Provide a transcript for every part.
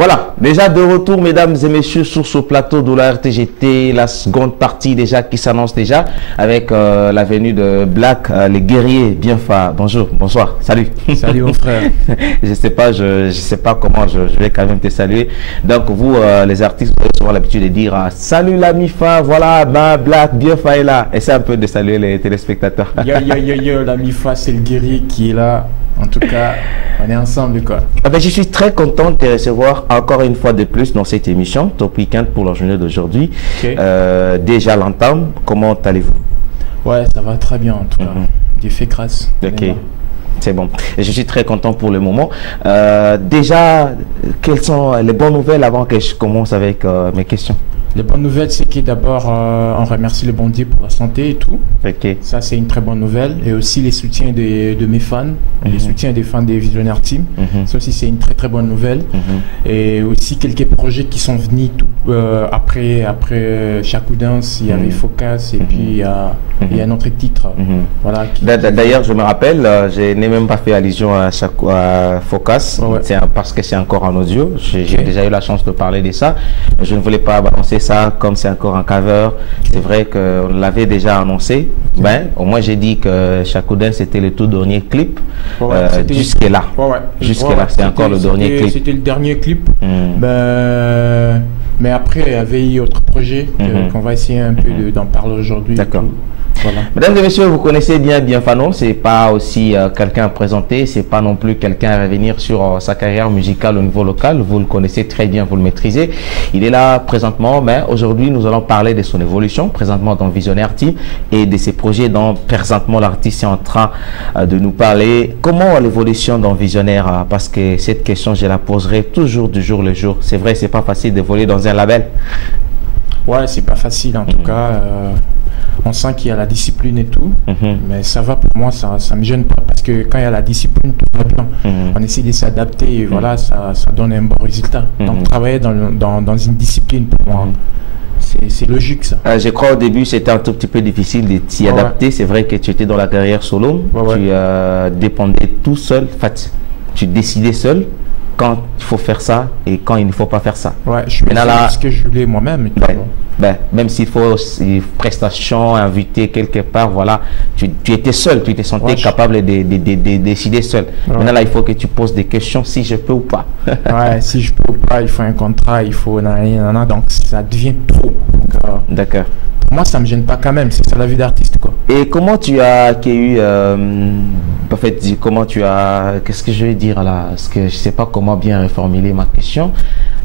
Voilà, déjà de retour, mesdames et messieurs, sur ce plateau de la RTGT, la seconde partie déjà qui s'annonce déjà avec la venue de Black, les guerriers bien fa. Bonjour, bonsoir, salut. Salut mon frère. je sais pas comment je vais quand même te saluer. Donc vous, les artistes, vous avez souvent l'habitude de dire salut la Mifa, voilà, ben Black, bien fa est là. Essaye un peu de saluer les téléspectateurs. Yo, la Mifa, c'est le guerrier qui est là. En tout cas, on est ensemble quoi. Je suis très content de te recevoir encore une fois de plus dans cette émission, Top Weekend pour la journée d'aujourd'hui. Okay. Déjà l'entame, comment allez-vous? Ouais, ça va très bien en tout cas. Dieu fait grâce. Ok, c'est bon. Et je suis très content pour le moment. Déjà, quelles sont les bonnes nouvelles avant que je commence avec mes questions? Les bonnes nouvelles, c'est que d'abord, on remercie le bon Dieu pour la santé et tout. Okay. Ça, c'est une très bonne nouvelle. Et aussi les soutiens de mes fans, les soutiens des fans des Visionnaires Team. Ça aussi, c'est une très très bonne nouvelle. Et aussi quelques projets qui sont venus après Shaku Dance, il y avait Focus et puis il y a un autre titre. Voilà, d'ailleurs, je me rappelle, je n'ai même pas fait allusion à Focus, parce que c'est encore en audio. J'ai déjà eu la chance de parler de ça. Je ne voulais pas balancer ça comme c'est encore un cover. C'est vrai qu'on l'avait déjà annoncé. Au moins j'ai dit que Shaku Dance c'était le tout dernier clip. Jusque là. Jusque là, c'est encore le dernier clip. C'était le dernier clip. Mais après, il y avait eu autre projet qu'on va essayer un peu d'en parler aujourd'hui. D'accord. Voilà. Mesdames et messieurs, vous connaissez bien Fano, c'est pas aussi quelqu'un à présenter, c'est pas non plus quelqu'un à revenir sur sa carrière musicale au niveau local, vous le connaissez très bien, vous le maîtrisez. Il est là présentement, mais aujourd'hui nous allons parler de son évolution, présentement dans Visionnaire Team et de ses projets dont présentement l'artiste est en train de nous parler. Comment l'évolution dans Visionnaire, parce que cette question je la poserai toujours du jour le jour. C'est vrai, c'est pas facile d'évoluer dans un label. Ouais, c'est pas facile en tout cas. On sent qu'il y a la discipline et tout, mais ça va pour moi, ça me gêne pas parce que quand il y a la discipline, tout va bien. On essaie de s'adapter et voilà, ça donne un bon résultat. Donc travailler dans une discipline pour moi, c'est logique ça. Je crois au début c'était un tout petit peu difficile de t'y adapter. C'est vrai que tu étais dans la carrière solo, tu dépendais tout seul, en fait, tu décidais seul quand il faut faire ça et quand il ne faut pas faire ça. Ouais, je fais ce que je voulais moi-même. Même s'il faut une prestation, inviter quelque part, voilà, tu étais seul, tu te sentais capable de décider seul. Maintenant là, il faut que tu poses des questions, si je peux ou pas. Si je peux ou pas, il faut un contrat, il faut donc ça devient trop. D'accord. Pour moi, ça me gêne pas quand même, c'est ça la vie d'artiste quoi. Et comment tu as accueilli, en fait, comment tu as, qu'est-ce que je vais dire là, parce que je sais pas comment bien reformuler ma question.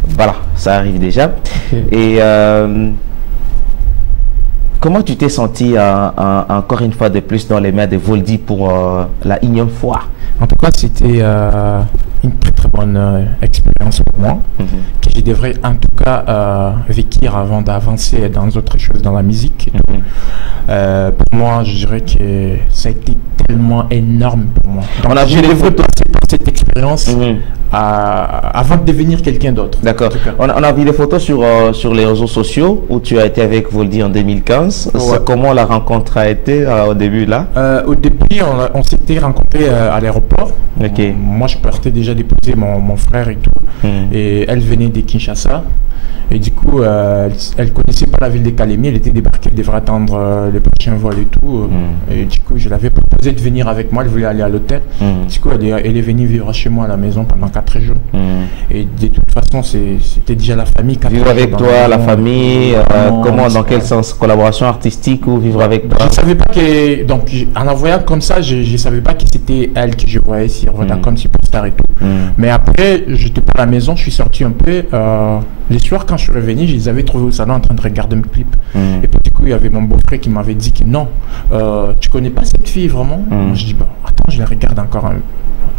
Voilà, ça arrive déjà. Et comment tu t'es senti encore une fois de plus dans les mains de Voldy pour la énième fois? En tout cas, c'était une très très bonne expérience pour moi, que je devrais en tout cas vécu avant d'avancer dans autres choses dans la musique. Et tout. Pour moi, je dirais que ça a été tellement énorme pour moi. Donc, on a vu devrais passer par cette expérience avant de devenir quelqu'un d'autre. D'accord. On a vu des photos sur les réseaux sociaux où tu as été avec Voldy en 2015. Comment la rencontre a été au début là? Au début, on s'était rencontrés à l'aéroport. Moi, je partais déjà déposer mon frère et tout. Et elle venait de Kinshasa. Et du coup, elle connaissait pas la ville de Kalemi, elle était débarquée, elle devrait attendre le prochain vol et tout. Et du coup, je l'avais proposé de venir avec moi, elle voulait aller à l'hôtel. Du coup, elle est venue vivre chez moi à la maison pendant 4 jours. Et de toute façon, c'était déjà la famille. Vivre avec toi, la famille, comment, dans quel sens? Collaboration artistique ou vivre avec toi? Je savais pas que, donc en la voyant comme ça, je savais pas que c'était elle que je voyais sur comme superstar et tout. Mais après, j'étais pas à la maison, je suis sorti un peu. Les soirs, quand je suis revenu, je les avais trouvés au salon en train de regarder mes clips. Et puis du coup, il y avait mon beau-frère qui m'avait dit que non, tu connais pas cette fille vraiment? Je dis, bon, attends, je la regarde encore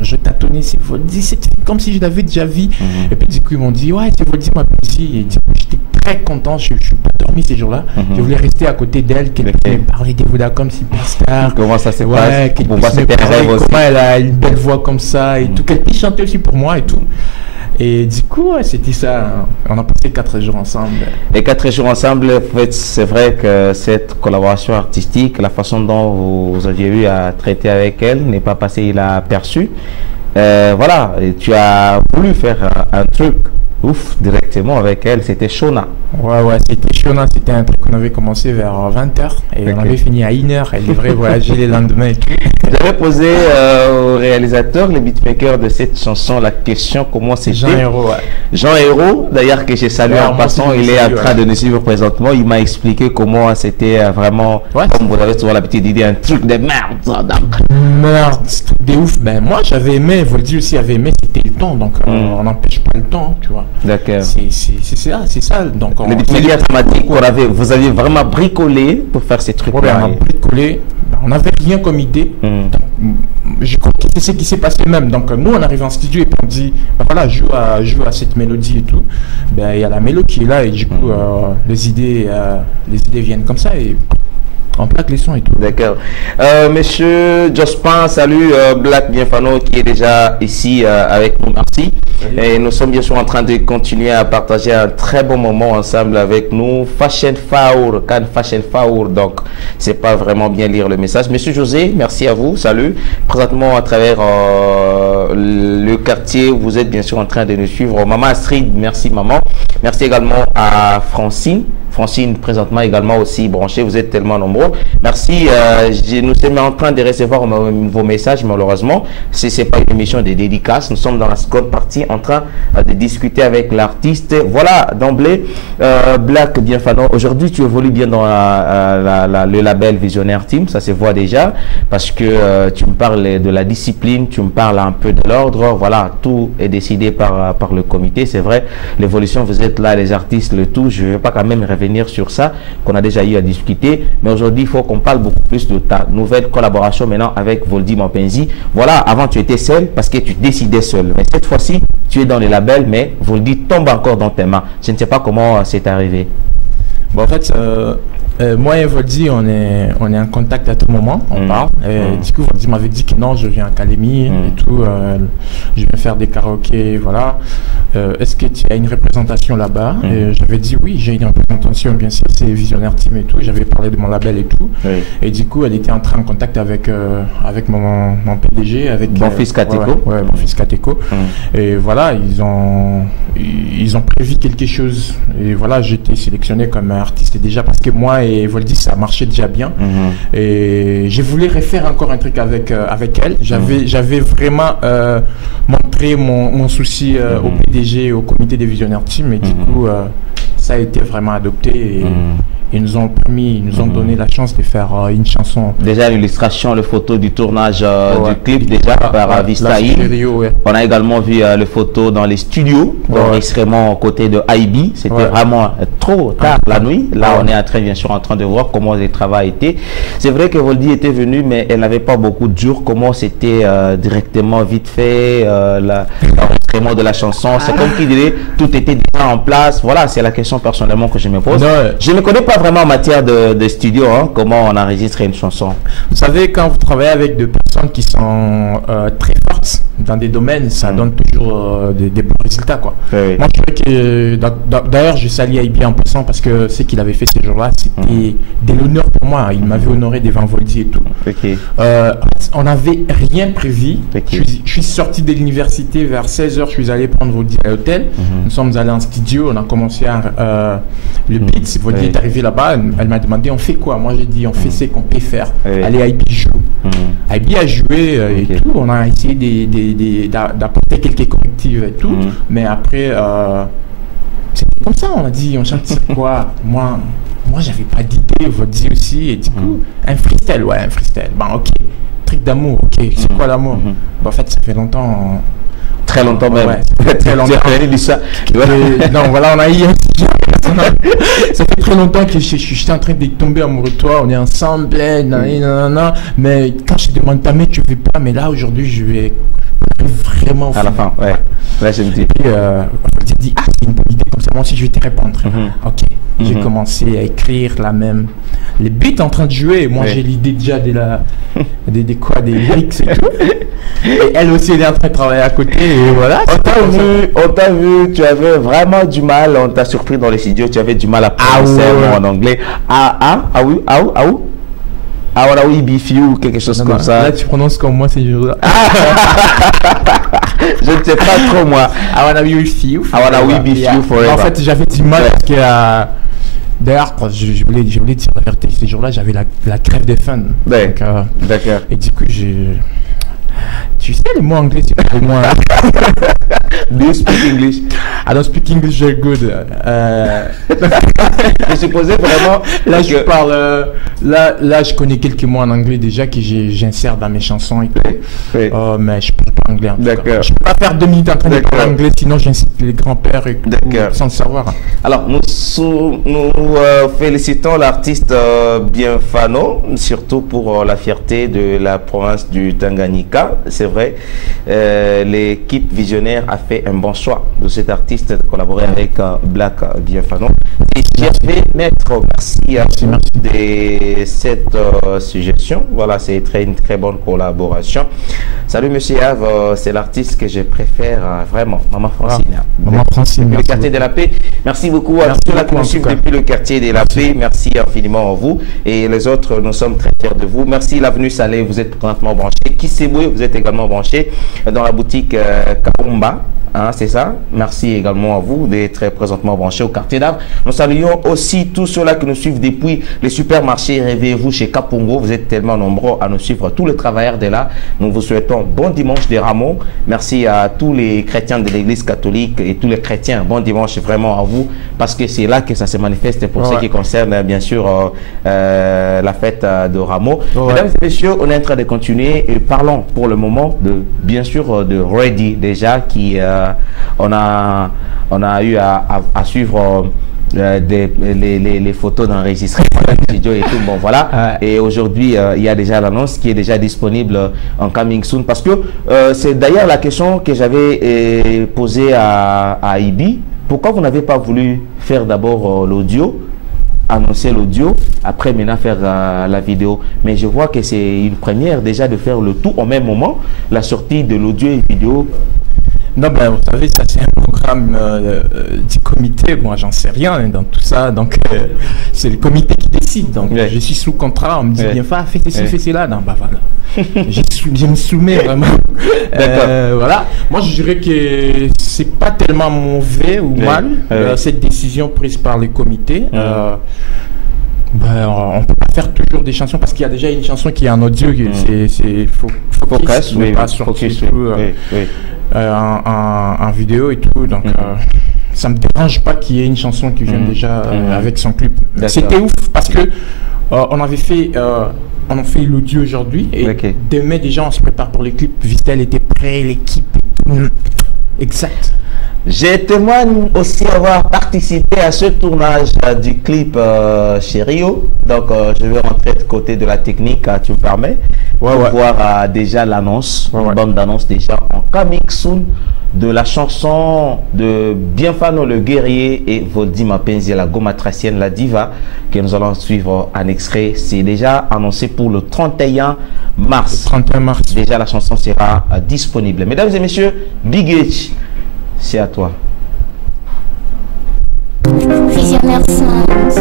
je tâtonnais, c'est Voldy, cette fille, comme si je l'avais déjà vue. Et puis du coup, ils m'ont dit, ouais, c'est Voldy, ma petite. Et du coup, j'étais très content, je suis pas dormi ces jours-là. Je voulais rester à côté d'elle, qu'elle puisse me parler des Vodacom comme superstar. Comment ça se passe? Pour moi, c'était un rêve aussi. Comment elle a une belle voix comme ça et tout, qu'elle puisse chanter aussi pour moi et tout. Et du coup, c'était ça. On a passé 4 jours ensemble. Et 4 jours ensemble, en fait, c'est vrai que cette collaboration artistique, la façon dont vous aviez eu à traiter avec elle n'est pas passée inaperçue. Voilà, et tu as voulu faire un truc Ouf, directement avec elle, c'était Shona. Ouais, c'était Shona, c'était un truc qu'on avait commencé vers 20h et on avait fini à 1h. Elle devrait voyager les lendemains et tout. J'avais posé au réalisateur, le beatmaker de cette chanson, la question comment c'était. Jean Hérault, ouais. Jean Hérault, d'ailleurs que j'ai salué en passant, il est en train de nous suivre présentement. Il m'a expliqué comment c'était vraiment, comme vous avez souvent l'habitude d'idée, un truc de merde. Merde, c'est truc de ouf. Ben moi j'avais aimé, Voldy aussi avait aimé, c'était le temps, donc on n'empêche pas le temps, tu vois. D'accord. C'est ça. Donc le beatmaker informatique, vous aviez vraiment bricolé pour faire ces trucs-là. Ouais, on a bricolé. On n'avait rien comme idée. Donc, je crois que c'est ce qui s'est passé même. Donc nous on arrive en studio et puis on dit ben voilà, joue à cette mélodie et tout. Ben il y a la mélodie qui est là et du coup les idées viennent comme ça et on plaque les sons et tout. D'accord. Monsieur Jospin, salut, Black Bienfano qui est déjà ici avec nous, merci. Salut. Et nous sommes bien sûr en train de continuer à partager un très bon moment ensemble avec nous. Fashion Faour, Can Fashion Faour, donc c'est pas vraiment bien lire le message. Monsieur José, merci à vous, salut. Présentement à travers le quartier, vous êtes bien sûr en train de nous suivre. Maman Astrid, merci maman. Merci également à Francine, présentement également aussi branchée, vous êtes tellement nombreux. Merci, nous sommes en train de recevoir vos messages, malheureusement. Ce n'est pas une émission de dédicace, nous sommes dans la seconde partie en train de discuter avec l'artiste. Voilà, d'emblée, Black Bienfano, aujourd'hui tu évolues bien dans le label Visionnaire Team, ça se voit déjà, parce que tu me parles de la discipline, tu me parles un peu de l'ordre, voilà, tout est décidé par le comité, c'est vrai, l'évolution, vous êtes là, les artistes, le tout, je ne vais pas quand même revenir sur ça, qu'on a déjà eu à discuter, mais aujourd'hui il faut qu'on parle beaucoup plus de ta nouvelle collaboration maintenant avec Voldy Mapenzi. Voilà, avant tu étais seul parce que tu décidais seul, mais cette fois-ci tu es dans les labels, mais Voldy tombe encore dans tes mains. Je ne sais pas comment c'est arrivé. Bon, en fait moi et Voldy on est en contact à tout moment, on parle et du coup Voldy m'avait dit que non, je viens à Calémie et tout, je viens faire des karaokés, voilà, est-ce que tu as une représentation là-bas? Et j'avais dit oui, j'ai une représentation, bien sûr, c'est Visionnaire Team et tout, j'avais parlé de mon label et tout, et du coup elle était en contact avec mon PDG, avec mon fils Kateko, mon fils Kateko, et voilà, ils ont prévu quelque chose et voilà, j'étais sélectionné comme artiste déjà parce que moi et Voldy ça marchait déjà bien et je voulais refaire encore un truc avec elle. J'avais vraiment montré mon souci au PDG, au comité des Visionnaires Team et du coup ça a été vraiment adopté et ils nous ont donné la chance de faire une chanson. Déjà l'illustration, les photos du tournage du clip déjà par Vistaï. On a également vu les photos dans les studios d'enregistrement aux côtés de IB. C'était vraiment trop tard la nuit. Là on est bien sûr en train de voir comment le travail était. C'est vrai que Voldy était venue mais elle n'avait pas beaucoup de jours. Comment c'était directement vite fait l'enregistrement de la chanson. C'est comme qui dirait tout était déjà en place. Voilà, c'est la question personnellement que je me pose. Je ne connais pas vraiment en matière de studio, comment on enregistre une chanson. Vous savez, quand vous travaillez avec des personnes qui sont très fortes dans des domaines, ça donne toujours des bons résultats, quoi. Moi, je dirais que d'ailleurs, je salue IB en passant parce que ce qu'il avait fait ces jours-là, c'était de l'honneur pour moi. Il m'avait honoré devant Voldy et tout. On n'avait rien prévu. Je suis sorti de l'université vers 16h, je suis allé prendre Voldy à l'hôtel. Nous sommes allés en studio, on a commencé le beat. Voldy est arrivé là-bas, elle m'a demandé on fait quoi? Moi j'ai dit on fait ce qu'on peut faire. Allez, IB joue. IB a joué et tout, on a essayé d'apporter quelques correctifs et tout, mais après c'était comme ça, on a dit on chante quoi? Moi j'avais pas d'idée, Voldy aussi, et du coup un freestyle, bon ok, truc d'amour, ok, c'est quoi l'amour? En fait ça fait longtemps. Très longtemps même. Très longtemps. Non, voilà, on a eu. Ça fait très longtemps que je suis en train de tomber amoureux de toi. On est ensemble, mais quand je te demande ta main, tu veux pas. Mais là, aujourd'hui, je vais vraiment. À la fin, là, je me dis. Je me dis, c'est une bonne idée comme ça. Moi aussi, je vais te répondre. Ok. J'ai commencé à écrire les beats en train de jouer. Moi, j'ai l'idée déjà des lyrics et tout. Et elle aussi, elle est en train de travailler à côté. Et voilà. On t'a vu, tu avais vraiment du mal. On t'a surpris dans les studios, tu avais du mal à prononcer en anglais. Oui, beefy ou quelque chose comme ça. Là, tu prononces comme moi ces jours-là. Je ne sais pas trop moi. I wanna be with you. I wanna be with you forever. En fait, j'avais du mal parce que d'ailleurs, je voulais dire la vérité, ces jours-là, j'avais la crève de faim. D'accord. Et du coup, tu sais le mot anglais, c'est pour moi. Do you speak English? I don't speak English very good. Je supposais vraiment. Là, je parle. Là, je connais quelques mots en anglais déjà que j'insère dans mes chansons et tout. Oui. Mais je parle pas anglais. D'accord. Je peux pas faire 2 minutes en train de parler anglais, sinon j'incite les grands-pères et tout, sans le savoir. Alors, nous félicitons l'artiste Bienfano, surtout pour la fierté de la province du Tanganyika. C'est vrai, l'équipe visionnaire a fait un bon choix de cet artiste de collaborer avec Black Bienfano. Et j'avais maître, merci de cette suggestion. Voilà, c'est une très bonne collaboration. Salut Monsieur Yves, c'est l'artiste que je préfère vraiment, Maman Francine. Maman Francine, le quartier de la paix. Merci beaucoup à tous ceux qui nous suivent depuis le quartier de la paix. Merci infiniment à vous. Et les autres, nous sommes très fiers de vous. Merci l'avenue Salé, vous êtes présentement branchés. Kiseboué, vous êtes également branchés dans la boutique Kaumba. Hein, c'est ça. Merci également à vous d'être présentement branchés au quartier d'Ave. Nous saluons aussi tous ceux-là qui nous suivent depuis les supermarchés. Réveillez-vous chez Kapungo. Vous êtes tellement nombreux à nous suivre. Tous les travailleurs de là. Nous vous souhaitons bon dimanche des Rameaux. Merci à tous les chrétiens de l'église catholique et tous les chrétiens. Bon dimanche vraiment à vous parce que c'est là que ça se manifeste pour ce qui concerne bien sûr la fête de Rameaux. Mesdames et messieurs, on est en train de continuer et parlons pour le moment de bien sûr de Ready déjà qui on a eu à suivre les photos d'enregistrement dans le studio et tout. Bon voilà. Et aujourd'hui il y a déjà l'annonce qui est déjà disponible en coming soon parce que c'est d'ailleurs la question que j'avais posée à Ibi. Pourquoi vous n'avez pas voulu faire d'abord l'audio, annoncer l'audio, après maintenant faire la vidéo? Mais je vois que c'est une première déjà de faire le tout au même moment, la sortie de l'audio et vidéo. Non, ben, vous savez, ça c'est un programme du comité. Moi, j'en sais rien dans tout ça. Donc, c'est le comité qui décide. Donc, je suis sous contrat. On me dit, bien, fais ceci, fais cela. Non, bah voilà. je me soumets vraiment. Voilà. Moi, je dirais que c'est pas tellement mauvais ou mal cette décision prise par le comité. Ben, on peut pas faire toujours des chansons parce qu'il y a déjà une chanson qui est en audio. C'est Focus, mais pas sorti en vidéo et tout. Donc, ça me dérange pas qu'il y ait une chanson qui vient déjà avec son clip. C'était ouf parce que on avait fait l'audio aujourd'hui et demain déjà on se prépare pour les clips. Vitel était prêt, l'équipe et tout. Exact. Je témoigne aussi avoir participé à ce tournage du clip chez Rio. Donc, je vais rentrer de côté de la technique, tu me permets, pour voir déjà l'annonce, une bande d'annonce déjà en coming soon de la chanson de Bienfano le guerrier et Voldy Mapenzi la gomatracienne, la diva, que nous allons suivre en extrait. C'est déjà annoncé pour le 31 mars. 31 mars. Déjà, la chanson sera disponible. Mesdames et messieurs, Big H, c'est à toi. Visionnaire Sounds.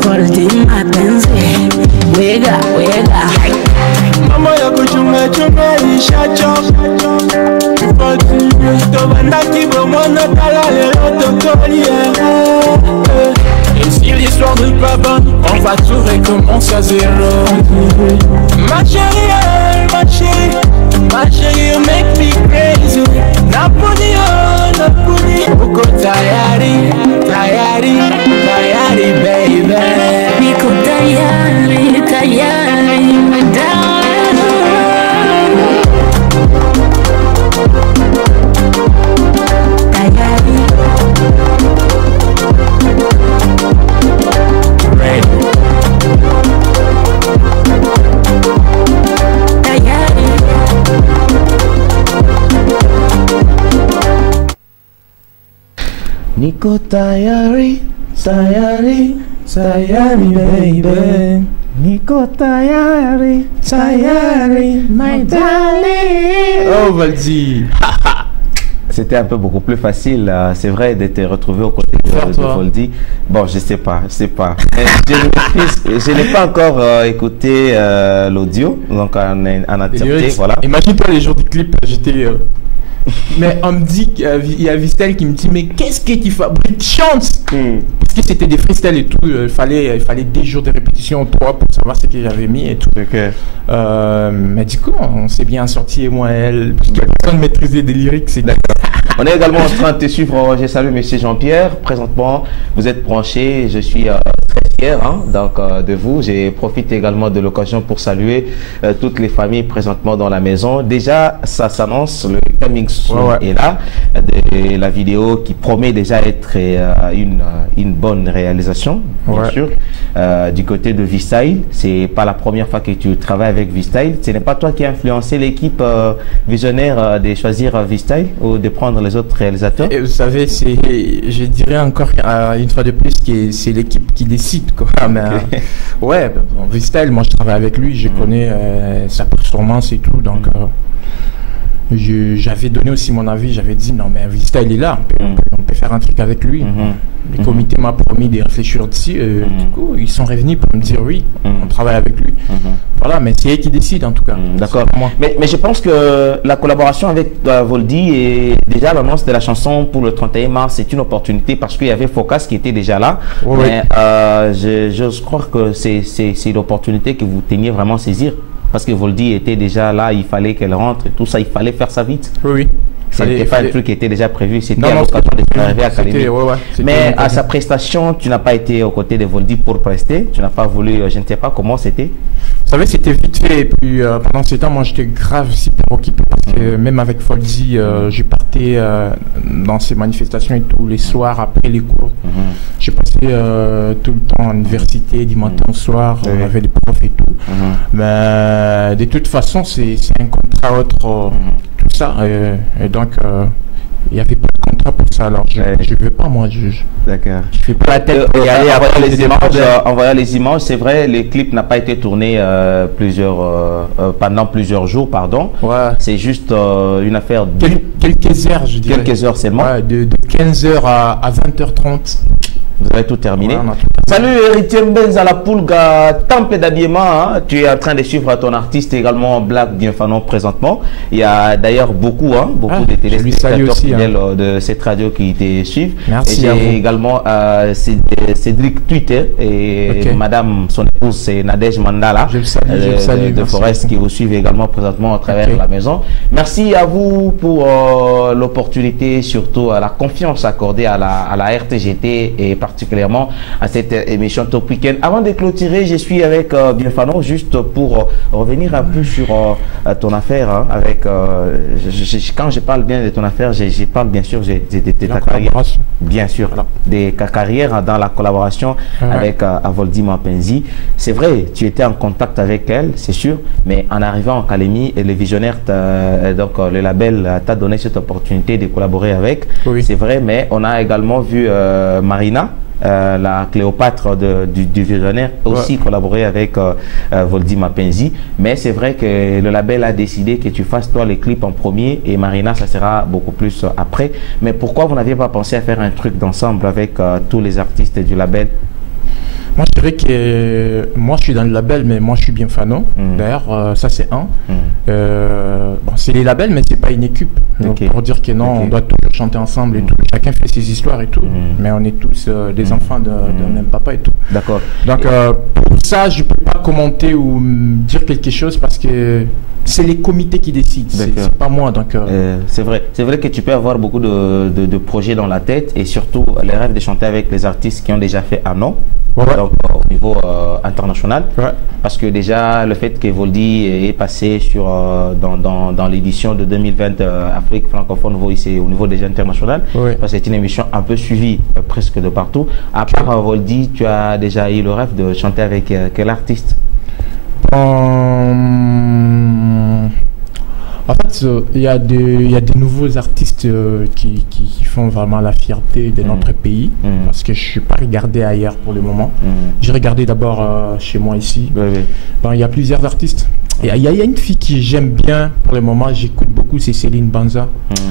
Voldy Mapenzi, wega. Mama ya kuchunga ishacho. Tobandaki bomona tala lelo tokoli. Et si l'histoire n'est pas bonne, on va tout recommencer à zéro. Ma chérie, you make me crazy. Napoli, uko tayari, baby. Niko tayari, Niko tayari, baby. Niko tayari, my darling. Oh, Voldy. C'était un peu beaucoup plus facile, c'est vrai, d'être retrouvé aux côtés de Voldy. Bon, je sais pas. Je n'ai pas encore écouté l'audio, donc en entièreté, voilà. Imagine-toi les jours du clip, j'étais... Mais on me dit qu'il y a Vistel qui me dit mais qu'est-ce que tu fabriques, chante parce que c'était des freestyles et tout, il fallait des jours de répétition 3 pour savoir ce que j'avais mis et tout. Mais du coup on s'est bien sorti et moi elle, parce que personne maîtrisait des lyrics, c'est d'accord. On est également en train de te suivre. Je salue monsieur Jean-Pierre. Présentement, vous êtes branché. Je suis très fier donc, de vous. J'ai profité également de l'occasion pour saluer toutes les familles présentement dans la maison. Déjà, ça s'annonce. Le coming soon est là. La vidéo qui promet déjà être une bonne réalisation, bien sûr. Du côté de V-Style, c'est pas la première fois que tu travailles avec V-Style. Ce n'est pas toi qui as influencé l'équipe visionnaire de choisir V-Style ou de prendre les autres réalisateurs? Et vous savez, je dirais encore une fois de plus que c'est l'équipe qui décide, quoi. Mais, ouais, V-Style, moi je travaille avec lui, je connais sa performance et tout, donc j'avais donné aussi mon avis, j'avais dit non mais V-Style est là, on peut faire un truc avec lui. Le comité m'a promis de réfléchir dessus, du coup ils sont revenus pour me dire oui, on travaille avec lui. Voilà, mais c'est eux qui décident en tout cas. D'accord. Mais je pense que la collaboration avec Voldy et déjà l'annonce de la chanson pour le 31 mars, c'est une opportunité parce qu'il y avait Focus qui était déjà là. Mais je crois que c'est l'opportunité que vous teniez vraiment à saisir. Parce que Voldy était déjà là, il fallait qu'elle rentre et tout ça, il fallait faire ça vite. Oui. C'était pas un truc qui était déjà prévu, c'était à l'occasion de arriver à Académie. Mais à sa prestation, tu n'as pas été aux côtés de Voldy pour prester, tu n'as pas voulu, je ne sais pas comment c'était. Vous savez, c'était vite fait, et puis pendant ce temps, moi j'étais grave super occupé parce que même avec Voldy, je partais dans ces manifestations et tous les soirs après les cours. J'ai passé tout le temps à l'université, du matin au soir, on avait des profs et tout. Mais de toute façon, c'est un contrat autre, tout ça, et donc il n'y avait pas de contrat pour ça, alors je ne veux pas, moi, D'accord. Je fais pas la tête et aller en voyant les images, c'est vrai, les clips n'ont pas été tournés pendant plusieurs jours, pardon. Ouais. C'est juste une affaire de quelques heures, je dirais. Quelques heures seulement. Ouais, de 15h à 20h30. Vous avez tout terminé. Ouais, Salut Héritier Benz à la Poulga, temple d'habillement. Tu es en train de suivre ton artiste également, Black Bienfanon, présentement. Il y a d'ailleurs beaucoup de téléspectateurs fidèles de cette radio qui te suivent. Merci. Et j'ai également Cédric Twitter et madame, son épouse, c'est Nadège Mandala. Je le salue, de Forest qui vous suivent également présentement à travers la maison. Merci à vous pour l'opportunité, surtout à la confiance accordée à la RTGT et particulièrement à cette émission Top Weekend. Avant de clôturer, je suis avec Bienfanon juste pour revenir un peu sur ton affaire avec quand je parle bien de ton affaire, je parle bien sûr de ta carrière, bien sûr, de ta carrière dans la collaboration avec Voldy Mapenzi. C'est vrai, tu étais en contact avec elle, c'est sûr, mais en arrivant en Académie, le visionnaire, donc le label t'a donné cette opportunité de collaborer avec. C'est vrai, mais on a également vu Marina, la Cléopâtre du visionnaire, aussi collaborer avec Voldy Mapenzi. Mais c'est vrai que le label a décidé que tu fasses toi les clips en premier et Marina ça sera beaucoup plus après. Mais pourquoi vous n'aviez pas pensé à faire un truc d'ensemble avec tous les artistes du label? Moi, je dirais que moi, je suis dans le label, mais moi, je suis Bienfanon. D'ailleurs, ça, c'est un. Bon, c'est les labels, mais c'est pas une équipe. Donc, pour dire que non, on doit toujours chanter ensemble et tout. Chacun fait ses histoires et tout. Mais on est tous des enfants d'un même papa et tout. D'accord. Donc, pour ça, je peux pas commenter ou dire quelque chose parce que c'est les comités qui décident, c'est pas moi. Donc c'est vrai que tu peux avoir beaucoup de projets dans la tête et surtout les rêves de chanter avec les artistes qui ont déjà fait un nom. Donc, au niveau international, parce que déjà le fait que Voldy est passé dans l'édition de 2020 Afrique francophone ici au niveau déjà international, parce que c'est une émission un peu suivie presque de partout. À part Voldy, tu as déjà eu le rêve de chanter avec quel artiste? En fait, il y a des nouveaux artistes qui font vraiment la fierté de notre pays, parce que je ne suis pas regardé ailleurs pour le moment. J'ai regardé d'abord chez moi ici. Bon, il y a plusieurs artistes. Et il y a une fille qui j'aime bien pour le moment, j'écoute beaucoup, c'est Céline Banza.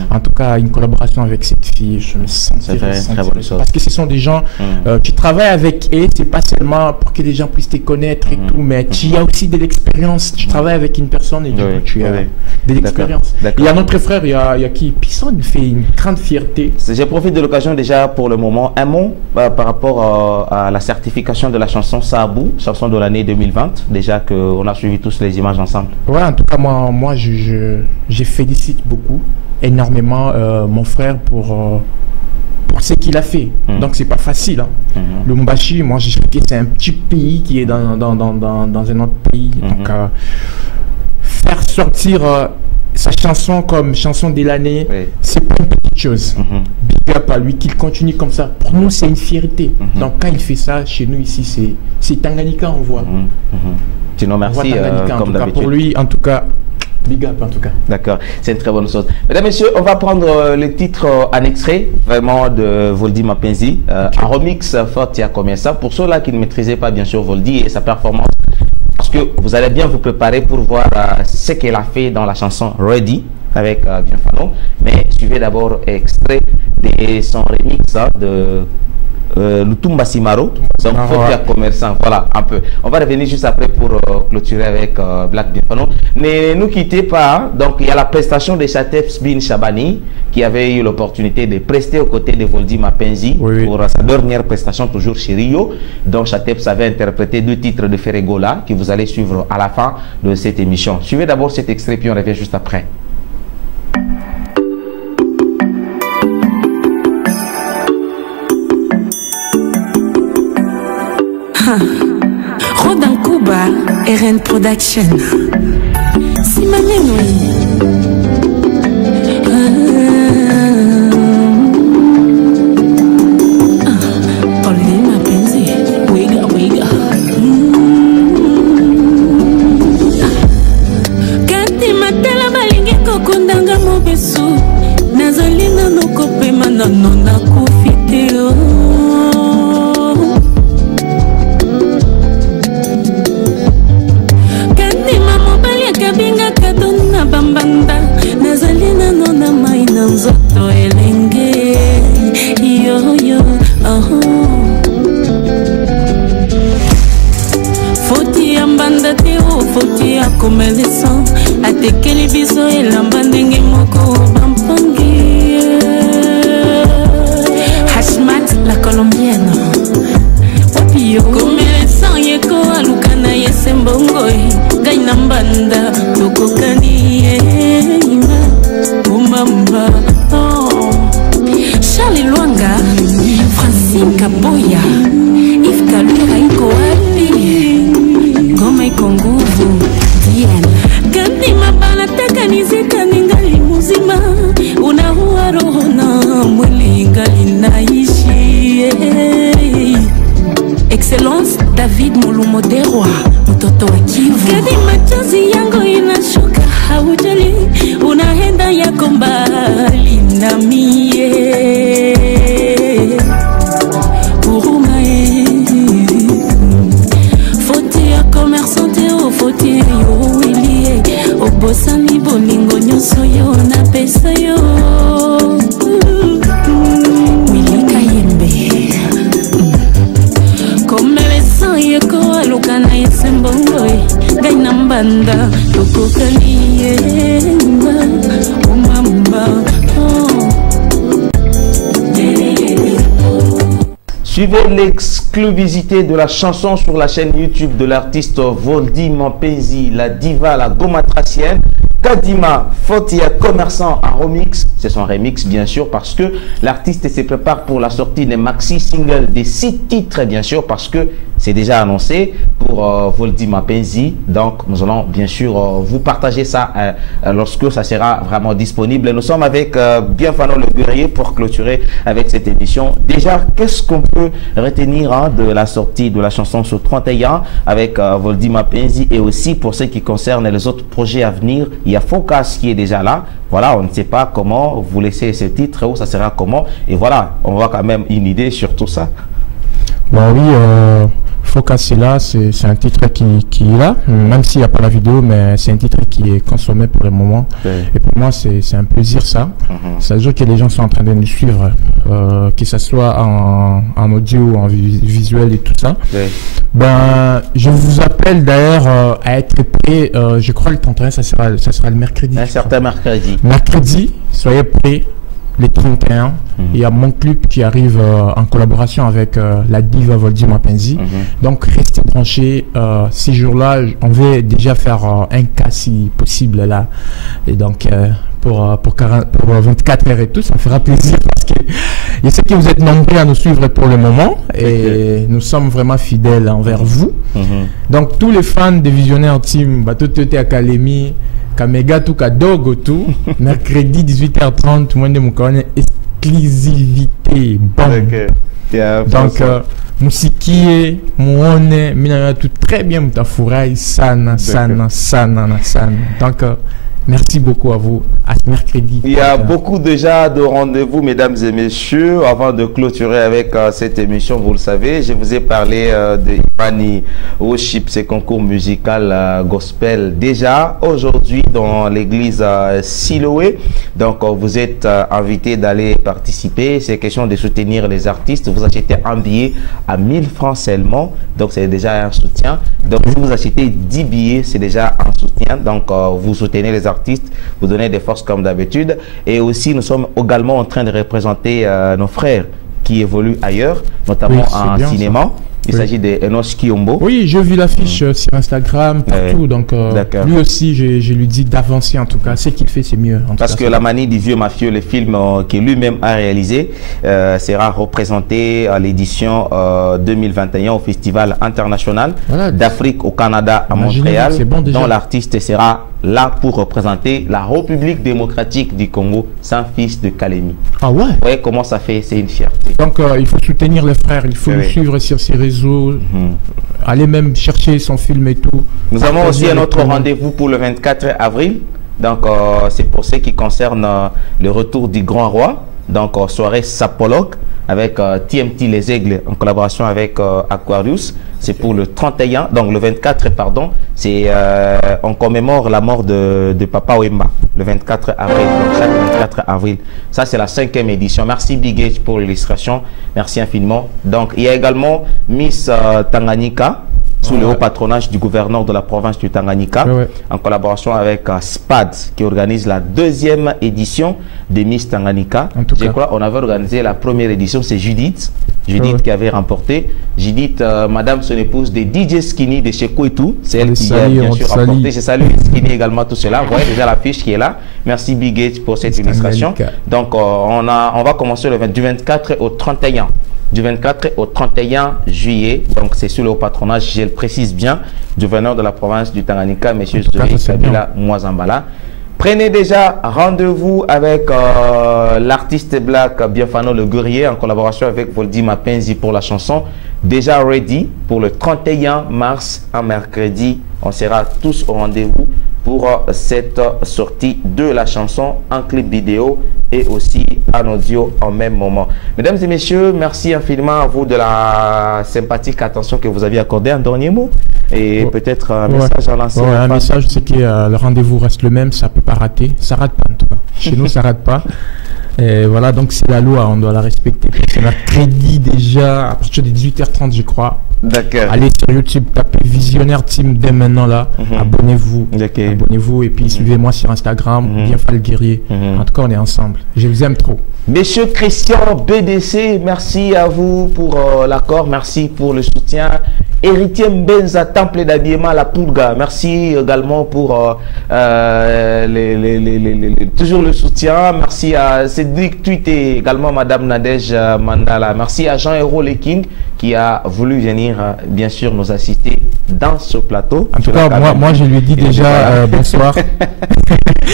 En tout cas, une collaboration avec cette fille, je me sens très bonne chose. Parce que ce sont des gens, tu travailles avec eux, c'est pas seulement pour que les gens puissent te connaître et tout, mais tu as aussi de l'expérience. Tu travailles avec une personne et du coup, tu as de l'expérience. Il y a notre frère, il y a qui Pisson, il fait une grande fierté. Je profite de l'occasion déjà pour le moment. Un mot par rapport à la certification de la chanson Saabou, chanson de l'année 2020, déjà qu'on a suivi tous les images ensemble. Ouais, en tout cas, moi je félicite beaucoup, énormément mon frère pour ce qu'il a fait. Donc c'est pas facile. Hein. Le Mumbashi, moi j'ai expliqué, c'est un petit pays qui est dans un autre pays. Donc faire sortir sa chanson comme chanson de l'année, c'est pas une petite chose. Big up à lui, qu'il continue comme ça. Pour nous, c'est une fierté. Donc quand il fait ça, chez nous ici, c'est Tanganyika, on voit. Sinon, merci. Comme d'habitude. Pour lui, en tout cas, big up en tout cas. D'accord, c'est une très bonne chose. Mesdames, messieurs, on va prendre le titre en extrait, vraiment de Voldy Mapenzi. Un remix fort, il y a combien ça? Pour ceux-là qui ne maîtrisaient pas bien sûr Voldy et sa performance, parce que vous allez bien vous préparer pour voir ce qu'elle a fait dans la chanson Ready avec Bienfano. Mais suivez d'abord extrait de son remix de Lutumba Simaro, donc Fotia Commerçant, voilà un peu. On va revenir juste après pour clôturer avec Black Bienfano. Ne nous quittez pas, hein. Donc il y a la prestation de Chateps Bin Chabani qui avait eu l'opportunité de prester aux côtés de Voldy Mapenzi pour sa dernière prestation toujours chez Rio. Donc Chateps avait interprété 2 titres de Ferregola que vous allez suivre à la fin de cette émission. Suivez d'abord cet extrait puis on revient juste après. Rodan Kuba, RN Production. Simanenoi. Voldy Mapenzi, wiga. Kati matela balingi kokundanga mobesu. Nazalina no kopema na nona kufiteo. Bambanda nazalina nona maina nzoto elenge yo foti ya mbanda te o foti ya komelesa atekeli biso elamba ndenge moko bampangi Hashmat la colombienne wapi yo komelesa yeko alukana yesembongo gaina mbanda lokokani Charlie Luanga, Francine Kaboya, Yves Kalura iko wapi? Goma iko nguvu, Diane. Kandi mabana taka nizika ningali muzima, unahua roho na mwili ingali naishi. Excellence David Mulumoderwa, mtoto wa Kivu. Kandi machozi yangu inashuka haujali, unahenda yako mbali na mie. Huruma foti ya commerçante o foti yo ilie obosani bolingo nyonso yo na pesa yo. Wilika yembe komelesa yeko alukana yesembongo gaina mbanda lokokaliye Suivez l'exclusivité de la chanson sur la chaîne YouTube de l'artiste Voldy Mapenzi, la diva, la gomatracienne. Kadima, Fotia Commerçant en remix, c'est son remix bien sûr parce que l'artiste se prépare pour la sortie des maxi singles des 6 titres bien sûr parce que c'est déjà annoncé pour Voldy Mapenzi. Donc nous allons bien sûr vous partager ça lorsque ça sera vraiment disponible. Nous sommes avec Bienfano le guerrier pour clôturer avec cette émission. Déjà, qu'est-ce qu'on peut retenir de la sortie de la chanson sur 31 avec Voldy Mapenzi et aussi pour ce qui concerne les autres projets à venir? Il y a Focus qui est déjà là. Voilà, on ne sait pas comment vous laissez ce titre ou ça sera comment. Et voilà, on voit quand même une idée sur tout ça. Bah oui, Focacilla, c'est un titre qui est là, même s'il n'y a pas la vidéo, mais c'est un titre qui est consommé pour le moment. Et pour moi, c'est un plaisir ça. Ça veut dire que les gens sont en train de nous suivre, que ce soit en audio ou en visuel et tout ça. Ben, je vous appelle d'ailleurs à être prêt. Je crois le 31, ça sera le mercredi. Un certain mercredi. Mercredi, soyez prêts. Les 31, il y a mon club qui arrive en collaboration avec la diva Voldy Mapenzi. Donc restez branchés. Ces jours-là, on va déjà faire un cas si possible là. Et donc pour 24 heures et tout, ça me fera plaisir parce que je sais que vous êtes nombreux à nous suivre pour le moment et nous sommes vraiment fidèles envers vous. Donc tous les fans de Visionnaire Team, Bateau Tete Academy, Kamega tout Kadogo tout, mercredi 18h30, tout le monde me connaît, exclusivité. Donc, Musiki, Mouone, Minaya tout très bien, Moutafouraï, Sana. Donc, merci beaucoup à vous. À ce mercredi. Il y a beaucoup déjà de rendez-vous, mesdames et messieurs. Avant de clôturer avec cette émission, vous le savez, je vous ai parlé de Ipani Worship, ce concours musical gospel. Déjà, aujourd'hui, dans l'église Siloé. Donc, vous êtes invité d'aller participer. C'est question de soutenir les artistes. Vous achetez un billet à 1000 francs seulement. Donc, c'est déjà un soutien. Donc, si vous achetez 10 billets, c'est déjà un soutien. Donc, vous soutenez les artistes, vous donnez des forces comme d'habitude. Et aussi, nous sommes également en train de représenter nos frères qui évoluent ailleurs, notamment en cinéma. Ça. Il s'agit d'Enos Kiyombo. Oui, je vis l'affiche sur Instagram, partout. Donc, lui aussi, je lui dis d'avancer en tout cas. Ce qu'il fait, c'est mieux. Parce que La Manie du Vieux Mafieux, le film que lui-même a réalisé, sera représenté à l'édition 2021 au Festival international d'Afrique au Canada à Montréal, dont l'artiste sera là pour représenter la République démocratique du Congo, Saint-Fils de Kalemi. Ah ouais? Vous voyez comment ça fait, c'est une fierté. Donc il faut soutenir les frères, il faut nous suivre sur ses réseaux, aller même chercher son film et tout. Nous avons aussi un autre rendez-vous pour le 24 avril. Donc c'est pour ce qui concerne le retour du Grand Roi. Donc soirée sapologue avec TMT Les Aigles en collaboration avec Aquarius. C'est pour le 31, donc le 24, pardon. C'est on commémore la mort de Papa Wemba le 24 avril. Donc chaque 24 avril. Ça, c'est la 5e édition. Merci Big H pour l'illustration. Merci infiniment. Donc, il y a également Miss Tanganyika, sous le haut patronage du gouverneur de la province du Tanganyika, en collaboration avec SPAD, qui organise la 2e édition de Miss Tanganyika. Je crois qu'on avait organisé la première édition, c'est Judith qui avait remporté. Judith, madame son épouse de DJ Skinny de chez Kouetou, c'est elle qui a bien sûr remporté. Je salue Skinny également, tout cela. Vous voyez déjà l'affiche qui est là. Merci Big H pour cette illustration. Donc, on va commencer du 24 au 31. Du 24 au 31 juillet, donc c'est sur le haut patronage, je le précise bien, du gouverneur de la province du Tanganyika, M. Zoé Kabila Mwazambala. Prenez déjà rendez-vous avec l'artiste black Bienfano Le Guerrier en collaboration avec Voldy Mapenzi pour la chanson. Déjà ready pour le 31 mars, un mercredi. On sera tous au rendez-vous pour cette sortie de la chanson, un clip vidéo et aussi un audio en même moment. Mesdames et messieurs, merci infiniment à vous de la sympathique attention que vous aviez accordée. Un dernier mot et peut-être un message à lancer. Un message, c'est que le rendez-vous reste le même, ça ne peut pas rater. Ça ne rate pas en tout cas. Chez nous, ça ne rate pas. Et voilà, donc c'est la loi, on doit la respecter. C'est mercredi déjà, à partir de 18h30, je crois. D'accord. Allez sur YouTube, tapez Visionnaire Team dès maintenant là. Abonnez-vous. Abonnez-vous et puis suivez-moi sur Instagram, Bienfano Le Guerrier. En tout cas, on est ensemble. Je vous aime trop. Monsieur Christian BDC, merci à vous pour l'accord, merci pour le soutien. Héritier Mbenza, Temple d'habillement La Pulga, merci également pour toujours le soutien. Merci à Cédric Tuité, également Madame Nadège Mandala. Merci à Jean Hérault Le King qui a voulu venir bien sûr nous assister dans ce plateau. En tout cas, moi je lui ai dit déjà bonsoir.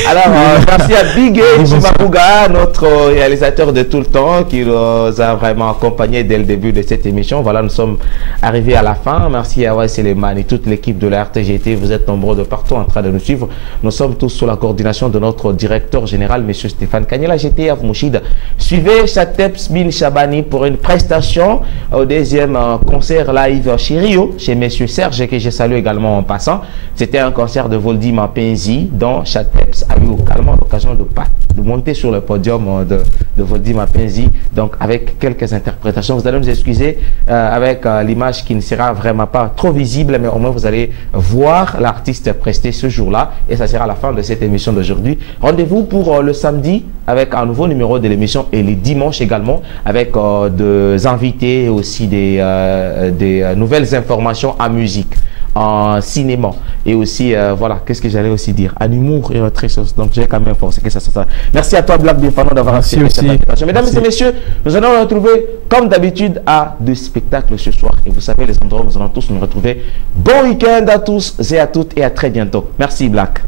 Alors, merci à Big H Mabouga, notre réalisateur de tout le temps, qui nous a vraiment accompagnés dès le début de cette émission. Voilà, nous sommes arrivés à la fin. Merci à Wai Seleman et toute l'équipe de la RTGT. Vous êtes nombreux de partout en train de nous suivre. Nous sommes tous sous la coordination de notre directeur général, M. Stéphane Kanyela, GTF Mouchid. Suivez Chateps Bin Chabani pour une prestation au deuxième deuxième concert live chez Rio, chez Monsieur Serge, que je salue également en passant. C'était un concert de Voldy Mapenzi, dont Chateps a eu également l'occasion de monter sur le podium de Voldy Mapenzi, donc avec quelques interprétations. Vous allez nous excuser avec l'image qui ne sera vraiment pas trop visible, mais au moins vous allez voir l'artiste prester ce jour-là, et ça sera la fin de cette émission d'aujourd'hui. Rendez-vous pour le samedi avec un nouveau numéro de l'émission, et les dimanches également avec des invités et aussi des nouvelles informations en musique, en cinéma, et aussi voilà, qu'est-ce que j'allais aussi dire, en humour et autre chose. Donc j'ai quand même forcé que ça soit ça. Merci à toi Black Bienfanon d'avoir assisté cette invitation. Mesdames et messieurs, nous allons nous retrouver comme d'habitude à deux spectacles ce soir, et vous savez les endroits où nous allons tous nous retrouver. Bon week-end à tous et à toutes, et à très bientôt. Merci Black.